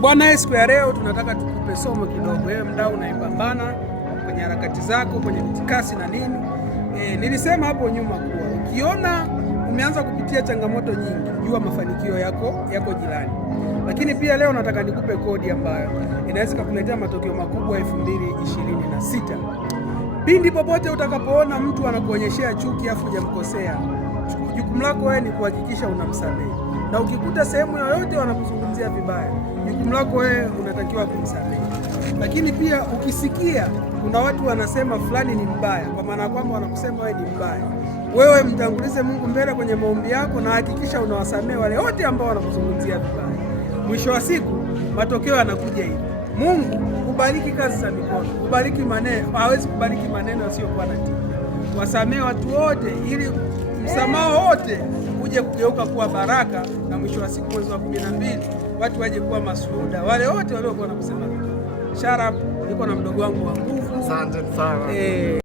Bwana, siku ya leo tunataka tukupe somo kidogo. Wewe mdau unaipambana kwenye harakati zako, kwenye mitikasi na nini. Nilisema hapo nyuma kuwa ukiona umeanza kupitia changamoto nyingi, jua mafanikio yako jirani. Lakini pia leo nataka nikupe kodi ambayo inaweza kukuletea matokeo makubwa 2026. Pindi popote utakapoona mtu anakuonyeshea chuki afu hujamkosea, jukumu lako wewe ni kuhakikisha unamsamehe. Na ukikuta sehemu yoyote wanakuzungumzia vibaya, jukumu lako wewe unatakiwa kumsamehe. Lakini pia ukisikia kuna watu wanasema fulani ni mbaya, kwa maana kwamba wanakusema wewe ni mbaya, wewe mtangulize Mungu mbele kwenye maombi yako na hakikisha unawasamehe wale wote ambao wanakuzungumzia vibaya. Mwisho wa siku matokeo yanakuja hivi. Mungu kubariki kazi za mikono, kubariki maneno, hawezi kubariki maneno yasiyokuwa na tija. Wasamehe watu wote ili msamaha wote uje kugeuka kuwa baraka, na mwisho wa siku mwezi wa 12 watu waje kuwa mashuhuda wale wote waliokuwa wanakusema. Sharap, niko na mdogo wangu wa nguvu. Asante sana.